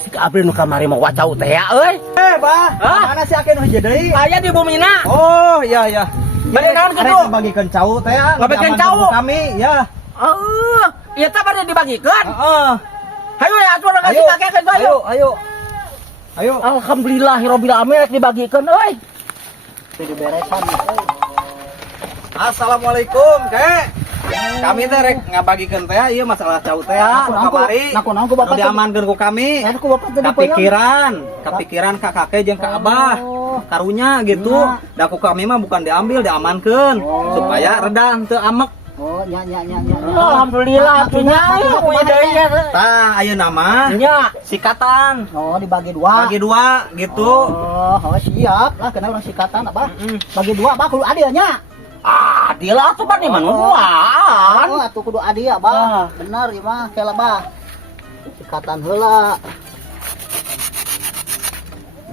Si abdi nu kamari mah wacau teh ya euy. Bah. Mana si Akeun heuh deui? Aya di Bumina. Oh, iya. Bari naon kitu? Bagikeun cau teh ya. Bagikeun cau kami, ya. Ieu teh bade dibagikeun. Heeh. Hayu ya atuh kasih kakekeun ayo. Ayo. Alhamdulillahirabbil alamin rek dibagikeun euy. Jadi beresan. Assalamualaikum, Kek. Kami teh rek ngabagikeun teh ieu masalah cau teh kamari. Naon ku bapak diamankeun ku kami. Ku bapak teh Kapikiran ka kakek jeung ka abah. Karunya gitu. Da ku kami mah bukan diambil, diamankeun supaya reda henteu amek. Oh, nya. Alhamdulillah atunya punya deui. Tah, ayeuna mah Nya sikatan. Oh, dibagi dua. Bagi dua gitu. Oh, siap lah kena orang sikatan apa? Bagi dua, Bah, kudu adil nya. Adil atuh pan iman duaan. Oh, atuh kudu adil, Bah. Bener ieu mah, kela Bah. Sikatan heula.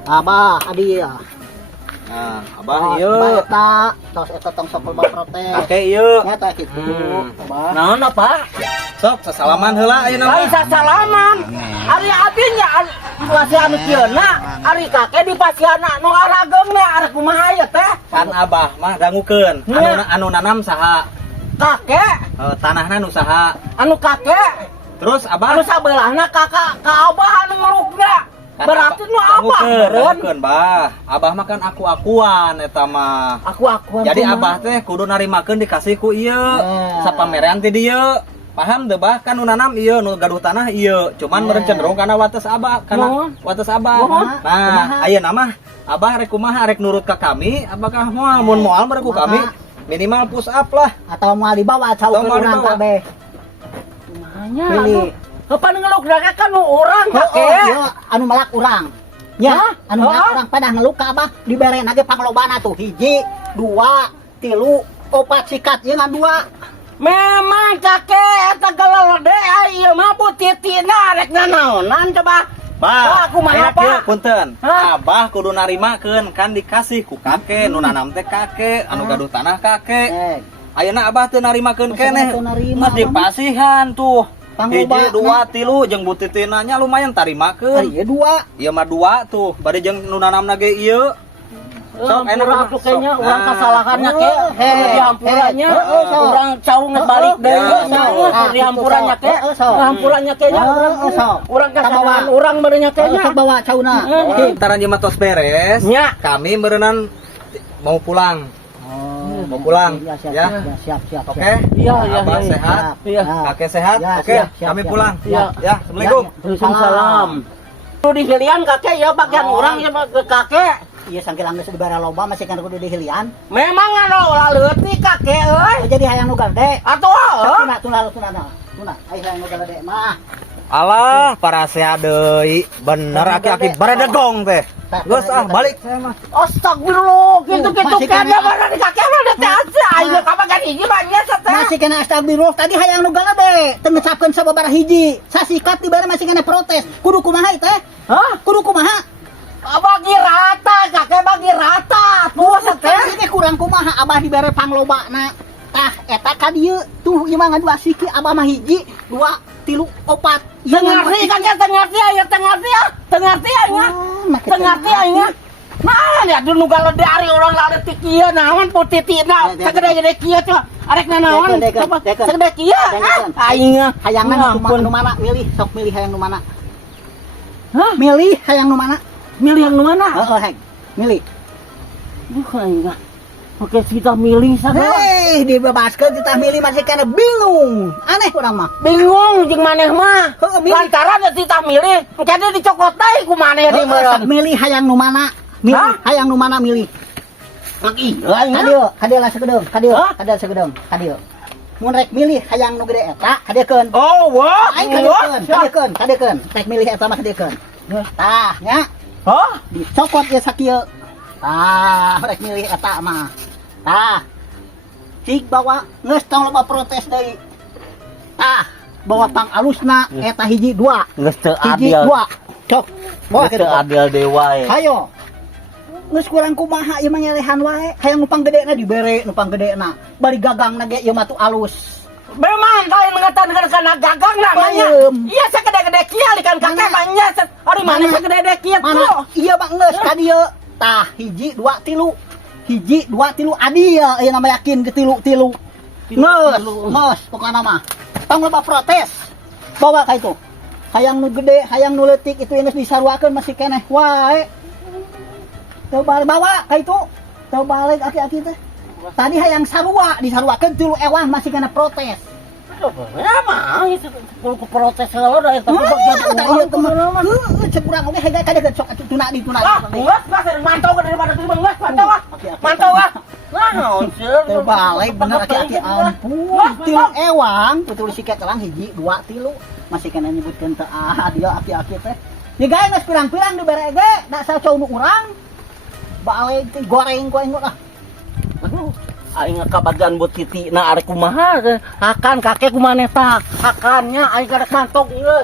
Abah, adil. Nah, abah ieu. Eta, tos eta tong sok loba protes. Kakek ieu. Eta kitu. Abah. Naon apa? Sok sasalaman heula ayeuna mah. Ai sasalaman. Ari abdinya pasihan kieuna, ari kakek di pasihanna nu arageungna arek kumaha ieu teh? Kan abah mah dangukeun. Anu nanam saha? Kakek, Tanahna nu saha? anu kakek, Terus anu abah sabelahna kakak ka abah anu ngelukna. Berarti nu abah beureun. dangukeun bah. Abah mah kan aku-akuan eta mah. Aku Jadi abah teh kudu narimakeun dikasih ku ieu. Sapamerean ti dieu. Paham teu bah? Kan nu nanam ieu, nu gaduh tanah ieu. Cuman meureun cenderung kana wates abah, kana wates abah. Nah, ayeuna mah abah rek kumaha rek nurut ka kami, apakah moal mun moal merek ku kami minimal push up lah. Atau mau dibawa cau ke urang kabeh. Kumahanya atuh. Kapan ngelukna kan nu urang Oh, kakek. iya, anu melak urang. Ya, anu melak urang pada ngeluka Abah diberen aja panglobana tuh 1, 2, 3, 4 sikat jeung dua. Memang kakek eta galede ieu mah putitina rek nanaonan coba. Bah, aku mah aya apa? kieu punten. Hah? Abah kudu narimakeun kan dikasih ku kakek, nu nanam teh kakek, anu gaduh tanah kakek. Ayeuna abah teu narimakeun keneh. Mah dipasihan tuh. 1, 2, 3 jeung butitina nya lumayan tarimakeun. Ari dua. Ieu mah 2 tuh, bade jeung nu nanamna ge ieu. Sok Enak atuh kayaknya urang kasalahannya ke dihampurannya sok. urang cau geus balik deui dihampurannya ke dihampurannya kayaknya urang kasalahan urang beureunya kayaknya Sok bawa cauna. Antara ieu mah tos beres. Nya. Kami beureunan mau pulang. Mau pulang ya. Siap. Oke? Iya Abah sehat. Iya. Kakek sehat. Ya, Oke, siap, kami siap. pulang. Iya. Ya, Assalamualaikum. Waalaikumsalam. Kudu dihilian kakek ya bagian urang ya ke kakek. Iya sangkilang geus dibara loba masih kan kudu dihilian. Memang anu leutik kakek euy. Jadi hayang nu gede. Atuh. Tuna. Ai hayang nu gede mah. Alah, para sehat deui. Bener aki-aki baredegong teh. Geus balik saya mah. Astagfirullah, gitu-gitu kayaknya mana di kakek mah ada teh aja kapan kan hiji banyak teh. Masih kena astagfirullah tadi hayang nu galade. Teu ngecapkeun sababaraha hiji. Sasikat dibere masih kena protes. Kudu kumaha teh? Hah? Kudu kumaha? Bagi rata, kakek bagi rata. Tuh teh. Ini kurang kumaha abah dibere panglobana. Tah eta ka dieu tuh ieu mah ngadua siki abah mah hiji, 2, 3, 4. Tengerti kan ya tengerti ya. Tengerti ya. Nah, lihat dulu kalau dari orang lari tikia naon putitina segede-gede kieu teh arek nanaon segede kieu aing hayangan nu mana milih sok milih hayang nu mana. Hah? Milih hayang nu mana? Milih yang mana? Heeh, milih. Bukan oke kita milih saja. Hei, dibebaskeun kita milih masih kana bingung. Aneh urang mah. Bingung jeung maneh mah. milih. Lantaran kita milih, jadi dicokot teh ku maneh di meureun. Milih hayang nu mana? Milih hayang nu mana milih? Kadieu lah sagedeung, kadieu. Mun rek milih hayang nu gede eta, kadiekeun. Oh, wah. Aing kadiekeun. Rek milih eta mah kadiekeun. Tah, nya. Hah? Dicokot ya sakieu. Tah, rek milih eta mah. Tah. Cik bawa geus tong loba protes deui. Tah, bawa pang alusna eta hiji 2. Geus teu Hiji adil. 2. Cok. Bawa Geus teu adil dewa we. Hayo. Geus kurang kumaha ieu mah nyelehan wae. Hayang nu panggedena dibere, nu panggedena. Bari gagangna ge ieu mah tuh alus. Memang kalian mengatakan gagang namanya. Iya segede-gede kieu ikan kakek banyak. Ari mana sagede kieu Mana? Iya bang nges ka dieu. Tah hiji 2 3. Hiji 2 3 adia ieu nama yakin ke 3 3. Nges pokona mah. Tong loba protes. Bawa ka itu. Hayang nu gede, hayang nu leutik itu geus disaruakeun masih keneh wae. Teu balik bawa ka itu. Teu balik aki-aki teh. Tadi hayang sarua disaruakeun 3 ewah masih kena protes. Ya mah itu ku protes heula da eta bagian urang. Cekurang oge haga kada sok tuna di tuna. Geus bas mantau ka daripada teu geus mantau ah. Mantau ah. Naon Teu balik bener aki-aki ampun. 3 ewang putul siket lang hiji 2 3. Masih kena nyebutkeun teu dia aki-aki teh. Ni gawe geus pirang-pirang dibere ge da sacow nu urang. Balik goreng ku enggot ah. Aduh, aing kabagan buat titina arek kumaha. Hakan kakek kumaneh tah. Hakannya aing kada kantong ieu.